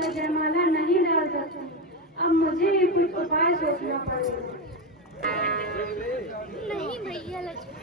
तो जयमाला नहीं डाल सकती। अब मुझे ही कुछ उपाय सोचना पड़ेगा। नहीं भैया लक्ष्मण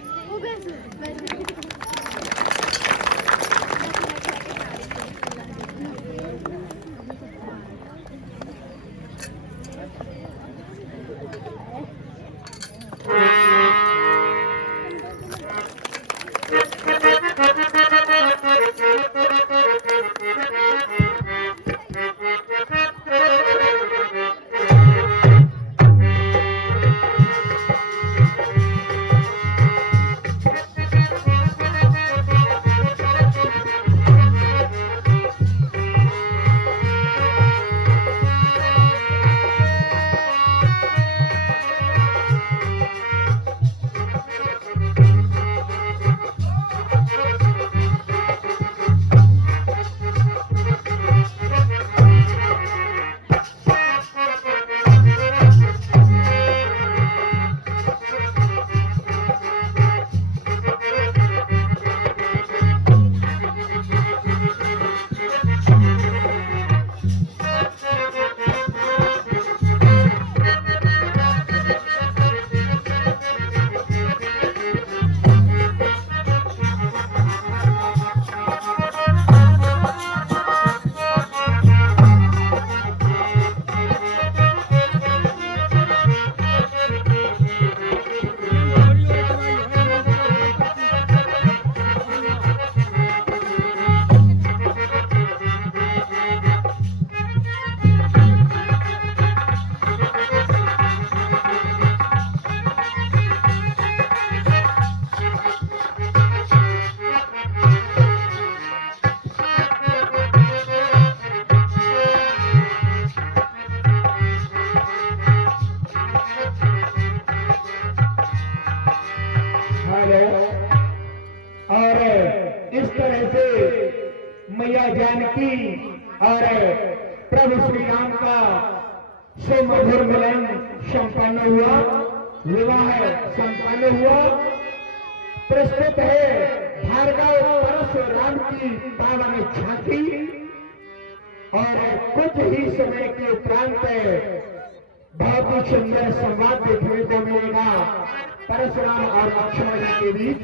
और इस तरह से मैया जानकी और प्रभु श्री राम का सुमधुर मिलन संपन्न हुआ, विवाह संपन्न हुआ। प्रस्तुत है भार्गव परशुराम की पावन झांकी। और कुछ ही समय के उपरांत बहुत ही सुंदर संवाद देखने को मिलेगा परशुराम और लक्ष्मण जी के बीच।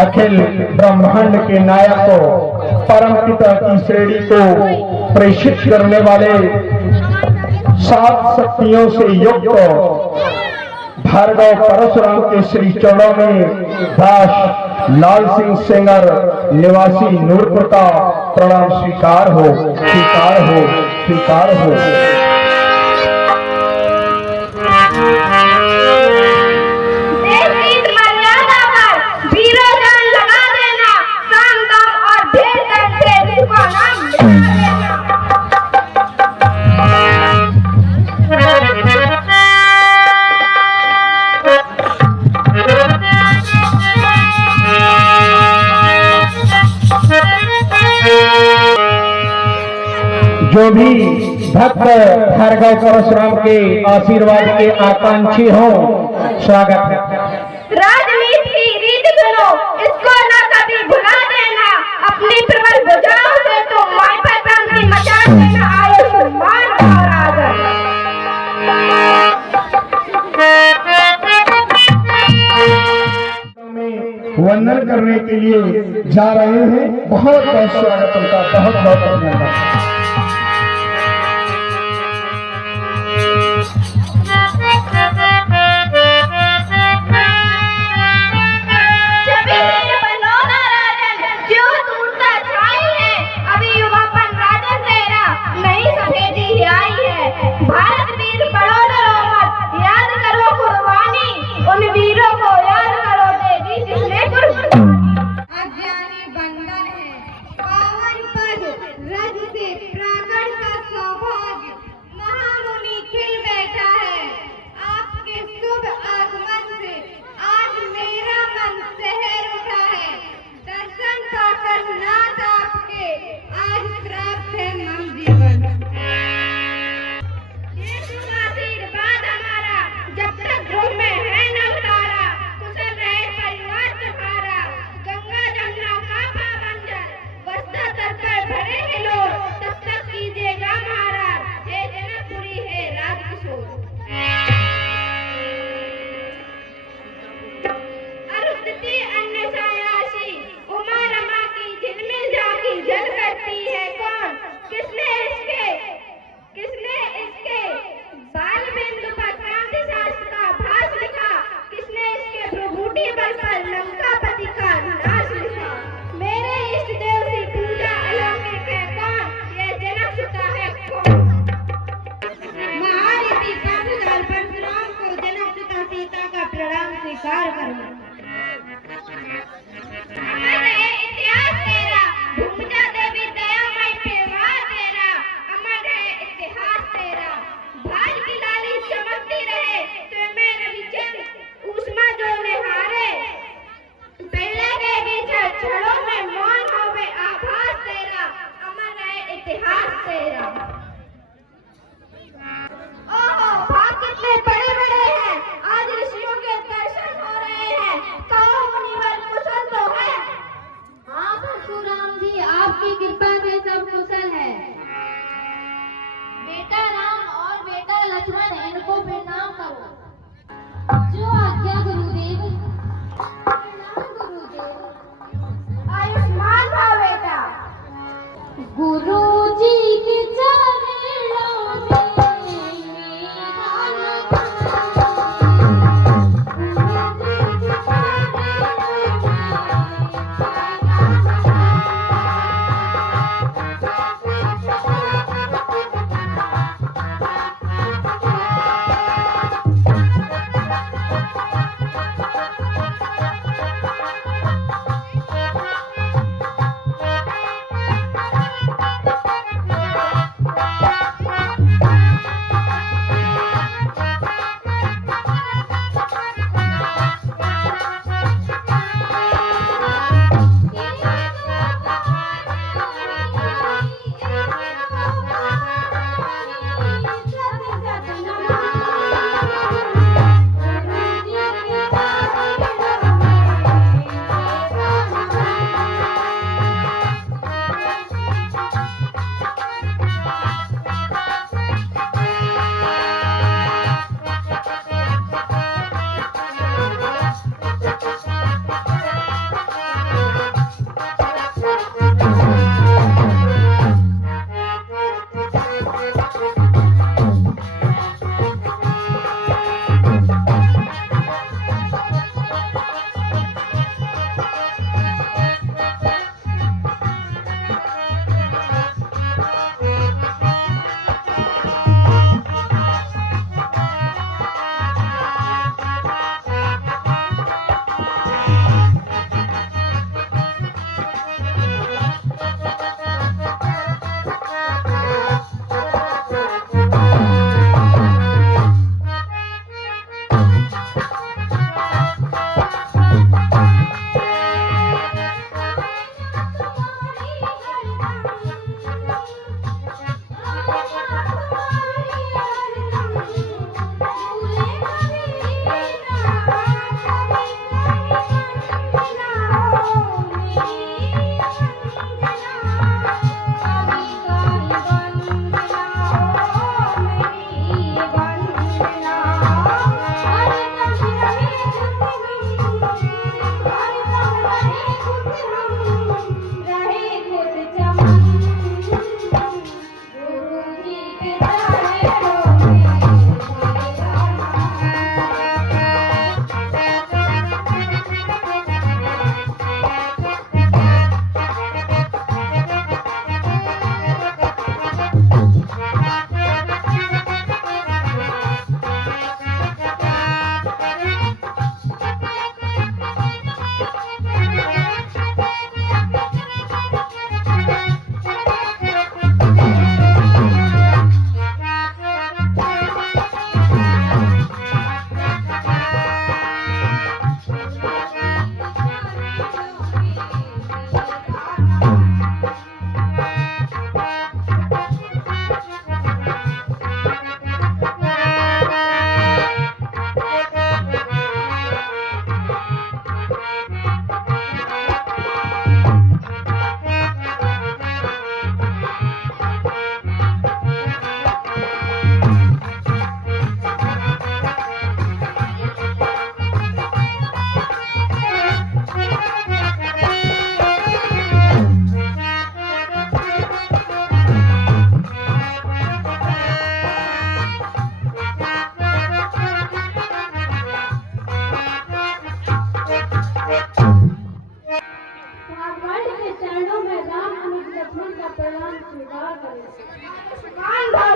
अखिल ब्रह्मांड के नायक को, परम पिता की श्रेणी को प्रेषित करने वाले 7 शक्तियों से युक्त भार्गव परशुराम के श्री चरणों में दास लाल सिंह सेंगर निवासी नूरपुर का प्रणाम स्वीकार हो, स्वीकार हो, स्वीकार हो। जो भी भक्त भार्गव परशुराम के आशीर्वाद के आकांक्षी हो, स्वागत है। राजनीति की रीत सुनो, इसको ना कभी भुला देना। अपनी प्रबल भुजाओं से तो माई पर क्रांति मचा देना। आयुष्मान और आदर वंदन करने के लिए जा रहे हैं। बहुत बहुत स्वागत उनका, बहुत बहुत धन्यवाद। प्रणाम स्वीकार करें। मान भाव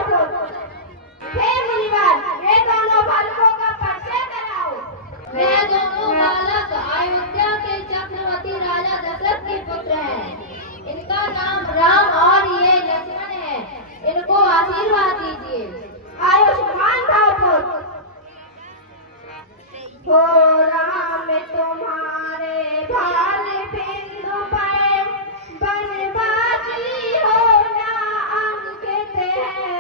हे मुनिवर, ये दोनों बालकों का परिचय कराओ। वे दोनों बालक अयोध्या के चक्रवर्ती राजा दशरथ के पुत्र हैं। इनका नाम राम और ये लक्ष्मण है। इनको आशीर्वाद दीजिए। आयुष्मान भाव हो राम तुम्हारे भाल बिंदु पर बनवासी होना अंकित है।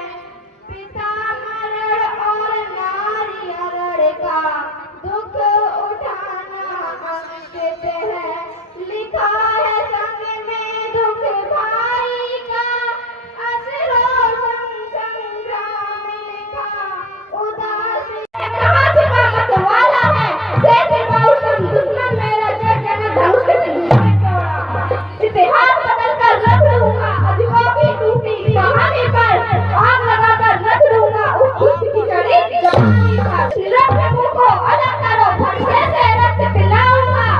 पिता मरण और नारियल का दुख उठाना अंकित है। लिखा है संग में दुख भाई का, असरो संग्राम लिखा उदासी। कहाँ छिपा मतवाला है, से छिपा उसम दुश्मन मेरा जय जन धनुष से तोड़ा। इतिहास बदल कर रख लूंगा अधिकों की टूटी कहानी पर, आग लगाकर रख लूंगा उस दुष्ट की जड़ी जवानी पर। रक्त को अलग करो, फटके से रक्त पिलाऊंगा।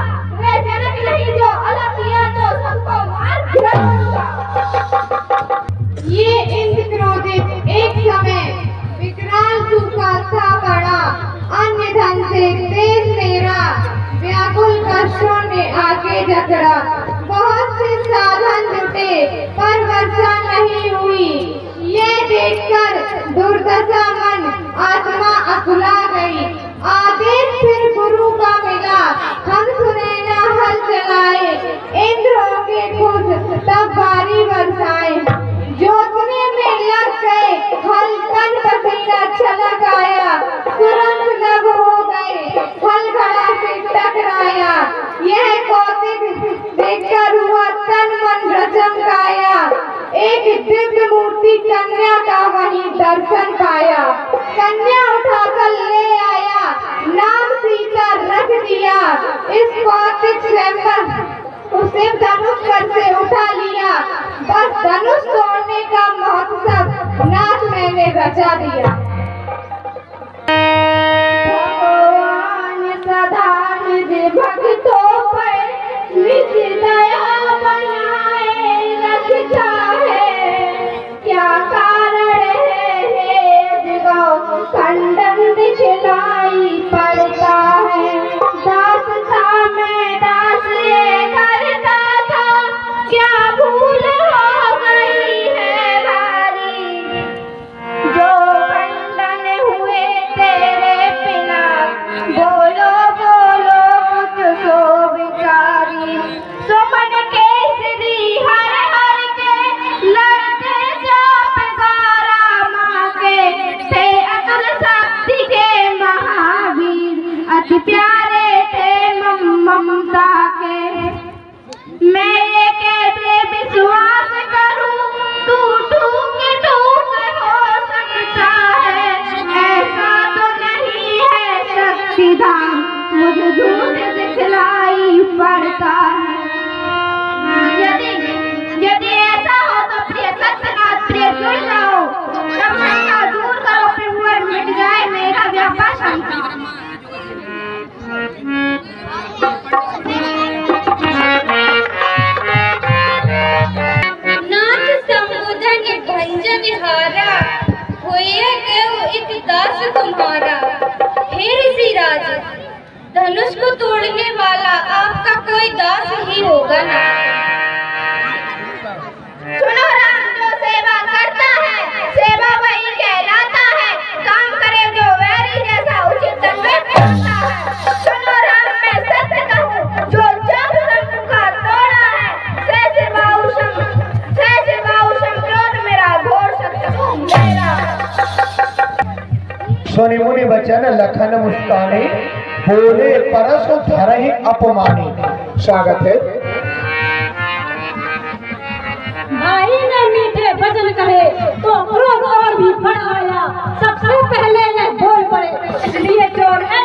वे जनक नहीं जो अलग किया तो सबको मार गिराऊंगा। ये इंद्रक्रोधित एक समय विकराल का था बड़ा, अन्य धन से तेज मेरा, व्याकुल कष्टों ने आके जकड़ा। बहुत से साधन जुटे पर वर्षा नहीं हुई, ये देखकर दुर्दशा मन आत्मा अकुला गई। आदेश फिर गुरु का मिला, हम सुने न हल चलाए। इंद्र होके खुद तब बारी बरसाए, जोतने में लग गए हल तन पसीना छलक आया। तुरंत लग हो गए हल घड़ा से टकराया। यह कौतिक देखकर हुआ तन मन रचम काया। एक दिव्य मूर्ति कन्या का वहीं दर्शन पाया। कन्या उठाकर ले आया, नाम सीता रख दिया। इस कौतिक स्वयंवर उसे धनुष कर से उठा लिया। बस धनुष तोड़ने का महोत्सव नाच मैंने रचा दिया। भगवान सदा निज भक्तों पर निज दया बनाए रखता है। क्या कारण है जगह खंडन दिखलाई पड़ता है। दास था मैं दास ये करता था, क्या भूल हो गई है भारी। जो खंडन हुए तेरे बिना, बोलो बोलो कुछ सो विचारी। सुमन केसरी हर हर के लड़ते जाप सारा माँ के, थे अतुल शक्ति के महावीर, अति प्यारे थे ममता के। मैं ये कैसे विश्वास करूं, टूट हो सकता है। ऐसा तो नहीं है शक्तिधाम, मुझे झूठ दिखलाई पड़ता है। यदि ऐसा हो तो प्रिय सत्यनाथ प्रिय जुड़ जाओ। जब शंका दूर करो फिर मिट जाए मेरा व्यापार शंका। नाथ संबोधन भंजन हारा, होए गयो एक दास तुम्हारा। हे ऋषिराज, धनुष को तोड़ने वाला आपका कोई दास ही होगा ना। सुनो राम, जो सेवा करता है सेवा वही कहलाता है। काम करे जो वैरी जैसा उचित दंड करता है। सुनो राम, मैं सत्य कहूँ, जो जब शंख का तोड़ा है, सहज बाहुशम क्रोध मेरा घोर शत्रु मेरा। सुनि मुनि बचन लखन मुस्काने, बोले परस धरहि अपमानी। स्वागत है। भाई ने मीठे भजन कहे तो क्रोध और भी बढ़ आया। सबसे पहले ये बोल पड़े, इसलिए चोर है।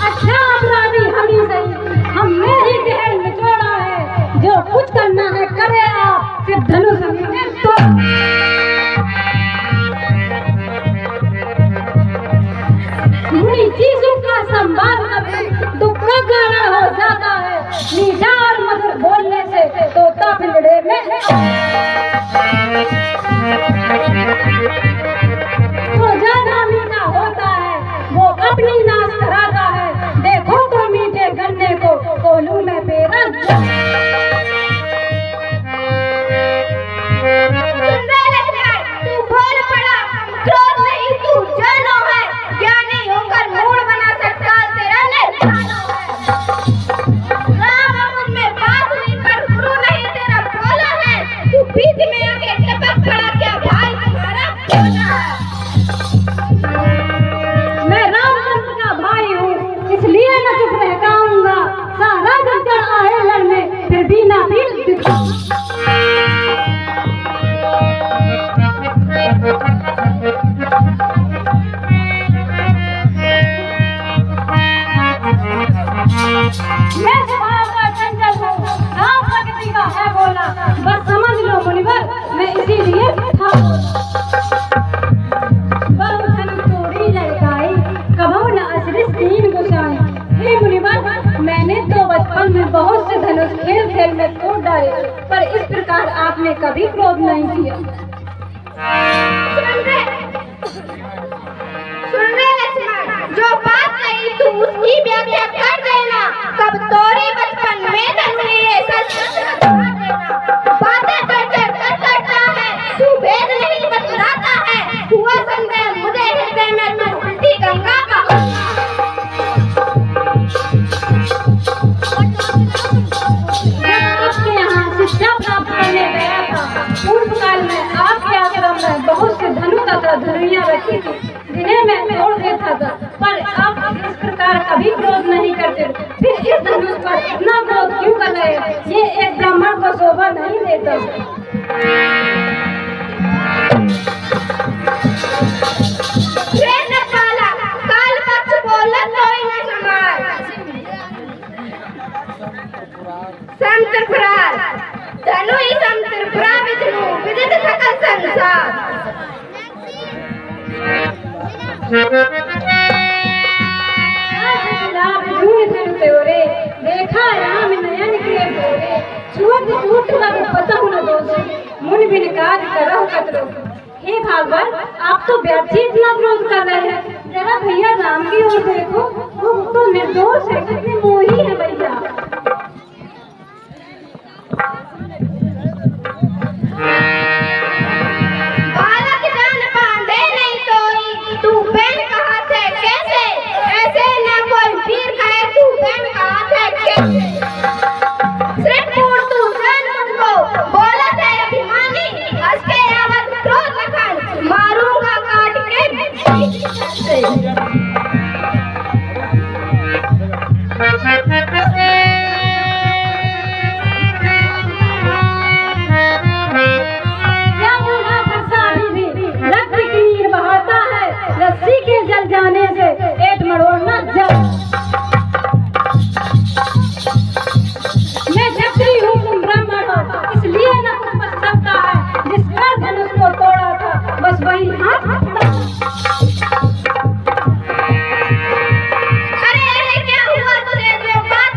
अच्छा अपराधी हम ही सही, हमने ही जहर निचोड़ा है। जो कुछ करना है करे आप, सिर्फ धनुष तो मुनि जी का मीठा और मधुर बोलने से तोता पिंजड़े में तो ज्यादा मीठा होता है वो अपनी नाश कराता है। देखो तो मीठे गन्ने को कोलू में पेरा। तू बोल पड़ा, क्रोध नहीं तू जानो है, ज्ञानी होकर मूड बना सकता तेरा निर्धानो है। राम मुझ में बात हुई पर गुरु नहीं तेरा बोला है, तू बीच में आके टपक पड़ा क्या भाई तुम्हारा बोला है। मैं रामचंद्र का भाई हूँ इसलिए न चुप रह पाऊंगा, सारा दिन चढ़ आए लड़ने फिर भी ना पीर दिखाऊं। मैं स्वभाव का चंचल हूँ, राम प्रकृति का है बोला, बस समझ लो मुनिवर मैं इसीलिए था। बहुधन तोड़ी लड़काई कबहू न असरिस तीन गुसाई। हे मुनिवर मैंने तो बचपन में बहुत से धनुष खेल खेल में तोड़ डाले, पर इस प्रकार आपने कभी क्रोध नहीं किया। सुन रे लक्ष्मण, जो बात कही तू उसकी व्याख्या कर देना, कब तोरी बचपन में धनुष ये सच बता देना। बातें करता है तू भेद नहीं बतलाता है, हुआ संदेह मुझे हृदय में तू उल्टी गंगा का। आपके यहाँ शिक्षा प्राप्त करने गया था, पूर्व काल में आपके आश्रम में बहुत से धनु तथा धनुइयाँ रखी थी जिन्हें मैं तोड़ देता था, पर आप इस प्रकार कभी क्रोध नहीं करते। फिर इस धनुष पर इतना क्रोध क्यों कर रहे हैं? ये एक ब्राह्मण को शोभा नहीं देता। काल पक्ष बोला कोई न समार, संतर्फरार धनु ही संतर्फरा विष्णु विदित सकल संसार। देखा राम नयन के गोरे, छूट छूट लग पतहु न दोषी, मुन बिन काज करहु कतरो। हे भागवत आप तो व्यर्थ ही इतना क्रोध कर रहे हैं, जरा भैया राम की ओर देखो, वो तो निर्दोष है, कितने मोही है भैया। बालक जान पांडे नहीं सोई, तू बहन कहाँ से कैसे, ऐसे न कोई वीर कहे तू बहन कहाँ से कैसे। सिर्फ तू जान मुझको बोला थे अभिमानी, हंस के आवाज क्रोध लखन मारूंगा काट के। रस्सी के जल जाने से पेट मरोड़ना जल। मैं क्षत्रिय हूँ तुम ब्राह्मण हो, इसलिए न कुछ बच सकता है। जिसका धनुष को तोड़ा था बस वही हाथ पकड़ा। अरे क्या हुआ तुझे जो बात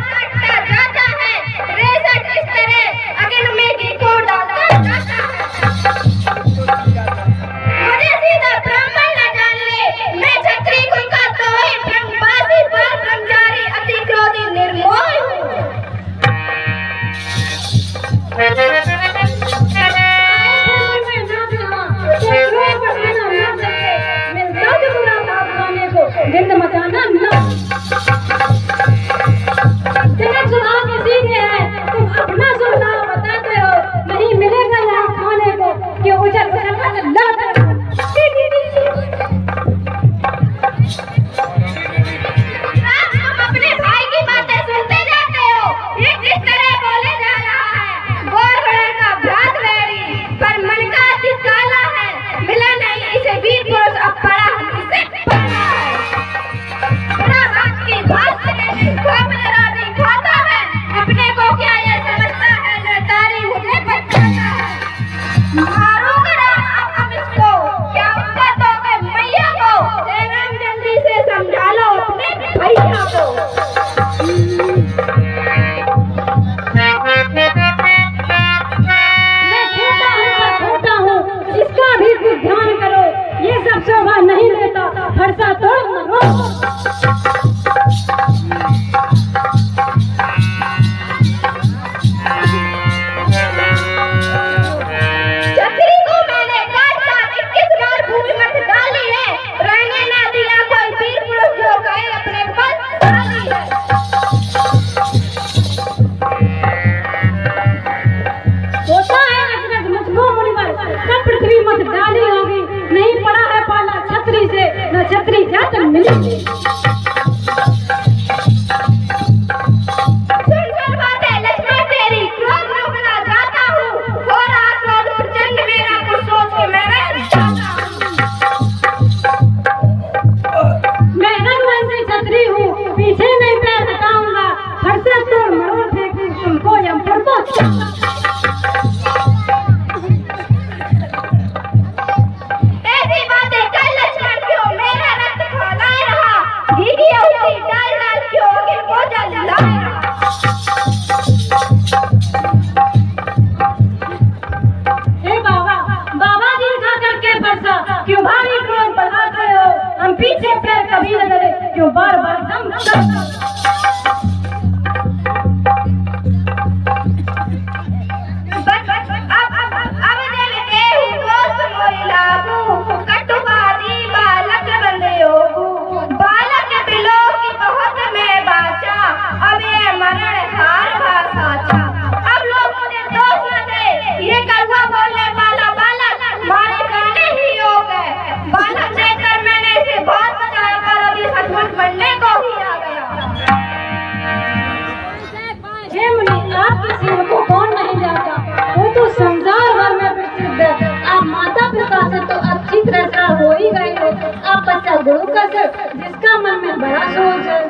आपकी सील को कौन नहीं जानता, वो तो संसार भर में प्रसिद्ध है। आप माता पिता से तो अच्छी तरह से हो ही गए हो, आप बच्चा गुरु का सर जिसका मन में बड़ा सोच है।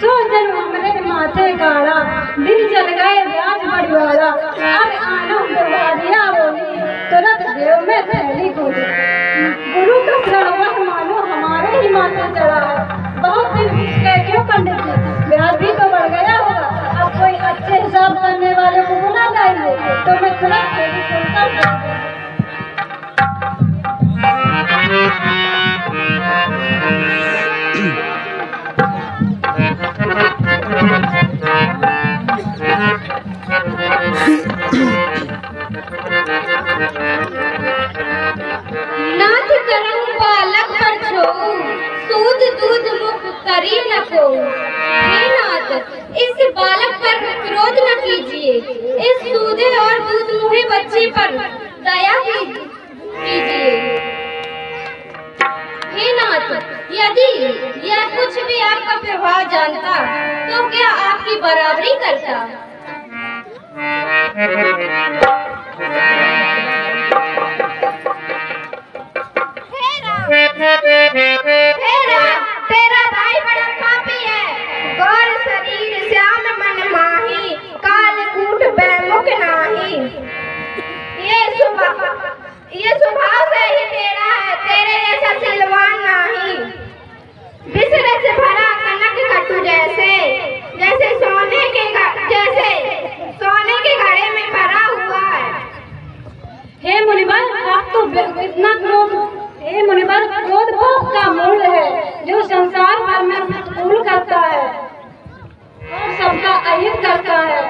सोच जन हमरे माथे काड़ा, दिल जल गए ब्याज बड़वाड़ा, अब आनो बुढ़ारिया बोली, तुरंत देव में थैली खोली। गुरु का शरण वह मानो हमारे ही माथे चढ़ा है। बहुत दिन कह क्यों पंडित जी, ब्याज भी तो बढ़ गया होगा, अब कोई अच्छे हिसाब करने वाले को बुला लाएंगे तो मैं तुरंत थैली खोलकर नाथ करम बालक पर छो, सूद दूध मुख करी न को। हे नाथ, इस बालक पर क्रोध न कीजिए, इस सूदे और दूध मुहे बच्चे पर दया कीजिए। हे नाथ, यदि यह कुछ भी आपका व्यवहार जानता तो क्या आपकी बराबरी करता। तेरा भाई बड़ा पापी है, गौर शरीर श्याम मन माही, काल कूट बैमुख नाही। ये स्वभाव से ही तेरा है, तेरे जैसा सिलवान नाही। बिसरे से भरा कनक कट्टू जैसे, जैसे सोने के घड़े में भरा हुआ है। हे मुनिवर, आप तो इतना क्रोध, हे मुनिवर, क्रोध पाप का मूल है जो संसार भर में प्रतिकूल करता है और सबका अहित करता है।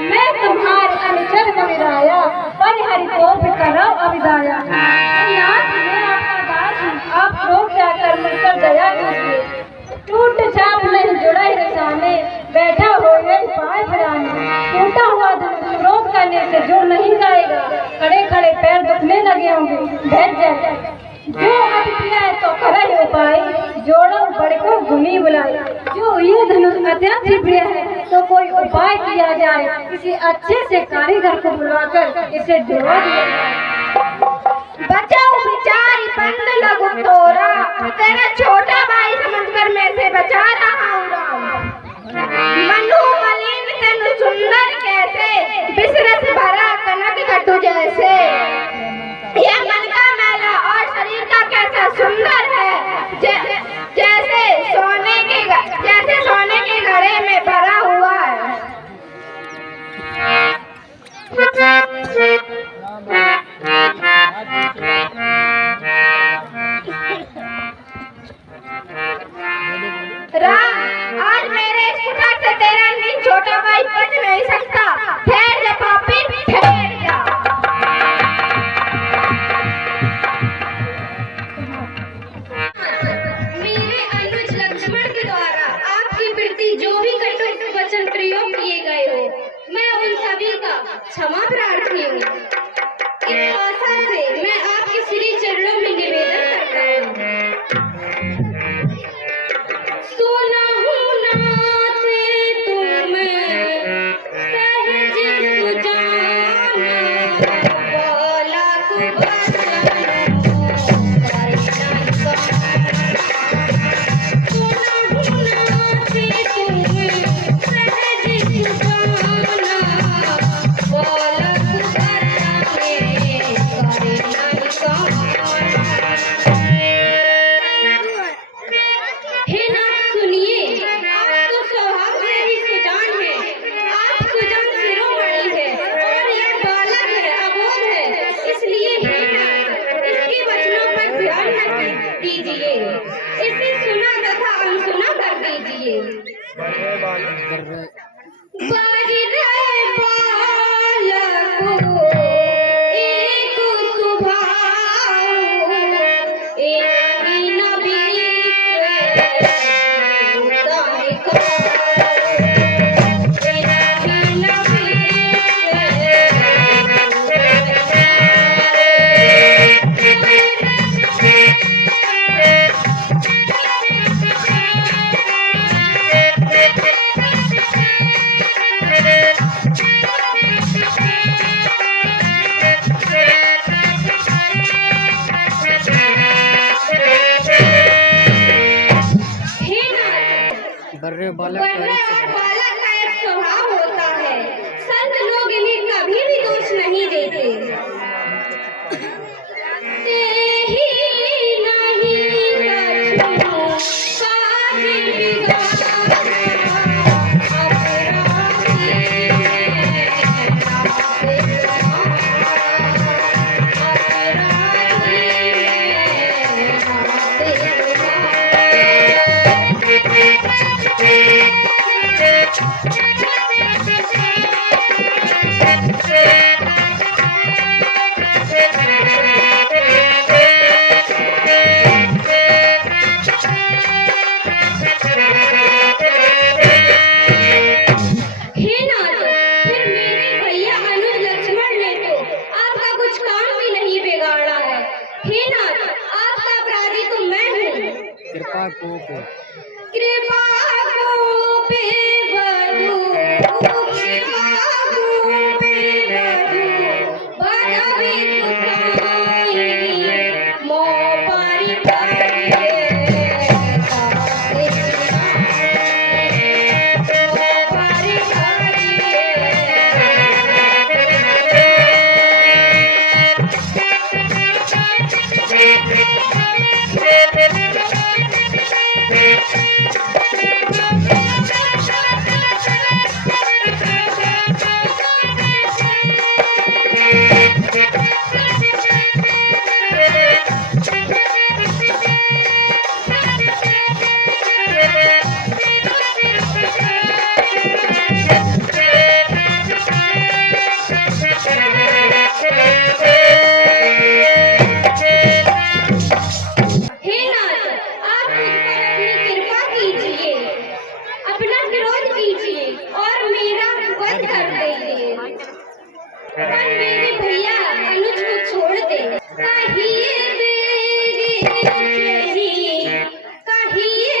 मैं तुम्हारे अनुचर मुनिराया, परिहरि को भी करो अविदाया। नाथ, मैं आपका दास हूँ, आप क्रोध जाकर मुझपर दया कीजिए। टूट छाप नहीं जुड़ा रसाने, बैठा हो गए पाए फिराने। टूटा हुआ धनुष क्रोध करने से जुड़ नहीं जाएगा, खड़े खड़े पैर दुखने लगे होंगे, बैठ जाए। जो अति प्रिय है तो करे उपाय, जोड़ो बड़े को गुनी बुलाए। जो ये धनुष अत्यंत प्रिय है तो कोई उपाय किया जाए, किसी अच्छे से कारीगर को बुलाकर इसे जोड़ दिया जाए। बचाओ बिचारी बंद लगो तोरा, तेरा छोटा भाई समझकर मैं से बचा रहा हूँ राम। मनु मलिन तनु सुंदर कैसे, बिसरस भरा कनक कट्टू जैसे। यह मन का मैला और शरीर का कैसा सुंदर है, जैसे सोने के घड़े में भरा हुआ है। राम, आज मेरे स्कूटर से तेरा नींद छोटा भाई बच नहीं सकता। ठहर जा पापी, ठहर जा। मेरे अनुज लक्ष्मण के द्वारा आपकी प्रति जो भी कटु वचन प्रयोग किए गए हो, मैं उन सभी का क्षमा प्रार्थी हूँ। इस आशा से मैं आपके श्री चरणों में निवेदन करता हूँ। सोना हूँ नाथ तुम सहज सुजाना, बोला कुबरन करना सोना हूँ नाथ तुम सहज सुजाना, बोला कुबरन करना बर्रे और बालक का एक स्वभाव होता है। संत लोग इन्हें कभी भी दोष नहीं देते। तेहि नहीं कछु काज बिगाड़ा, अपराधी कृपा को पे बधू, कृपा को पे बधू, बधवी कुसाई, मो पारी पारी मेरे भैया अनुज को छोड़ दे। कहिए बेगी चली, कहिए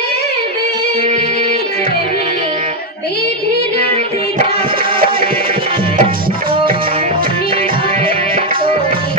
बेगी चली, विधि रीति जाए, तो निराए तोरी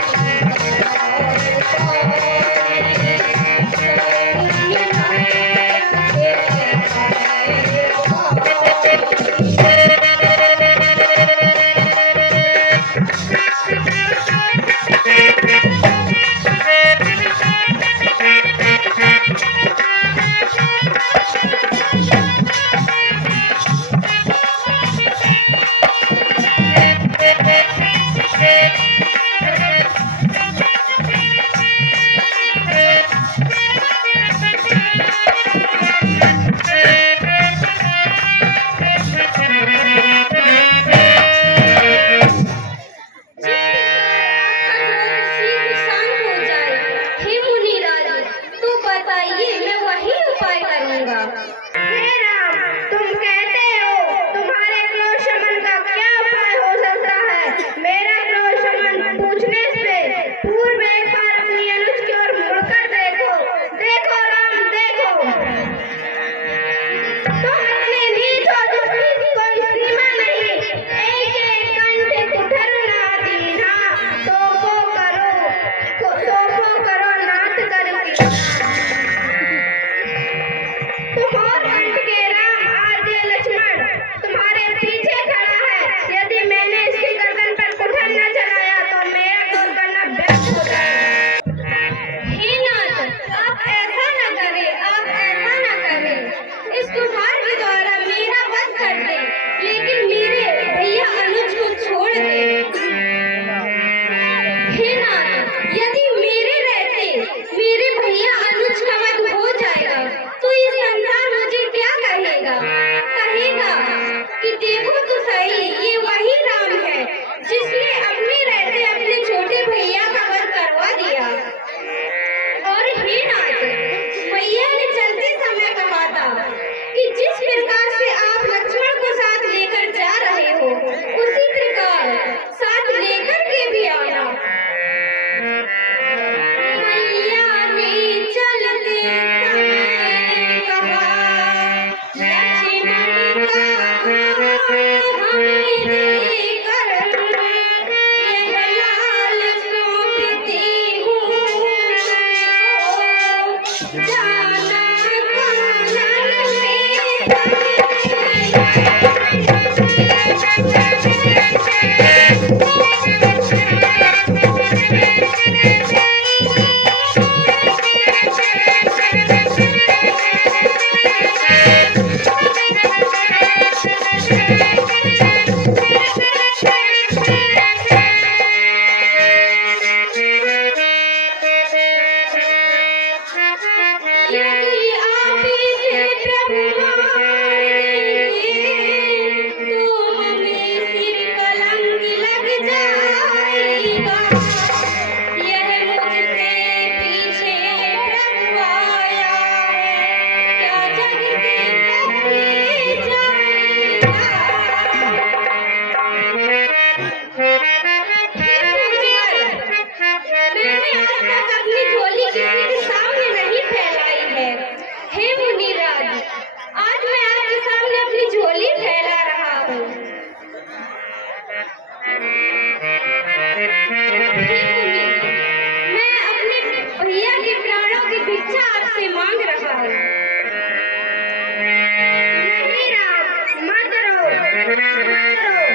जाना कानन में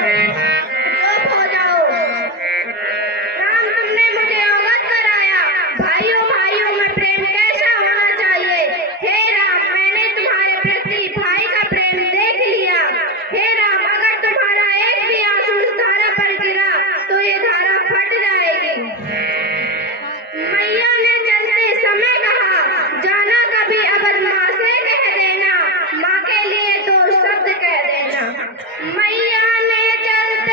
चुप हो जाओ। राम, तुमने मुझे अवगत कराया भाइयों भाइयों में प्रेम कैसा होना चाहिए। हे राम, मैंने तुम्हारे प्रति भाई का प्रेम देख लिया। हे राम, अगर तुम्हारा एक भी आंसू इस धारा पर गिरा तो ये धारा फट जाएगी। मैया ने चलते समय कहा, जाना कभी अबद माँ से कह देना, माँ के लिए दो शब्द कह देना। मैया ने चलते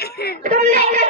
तुमने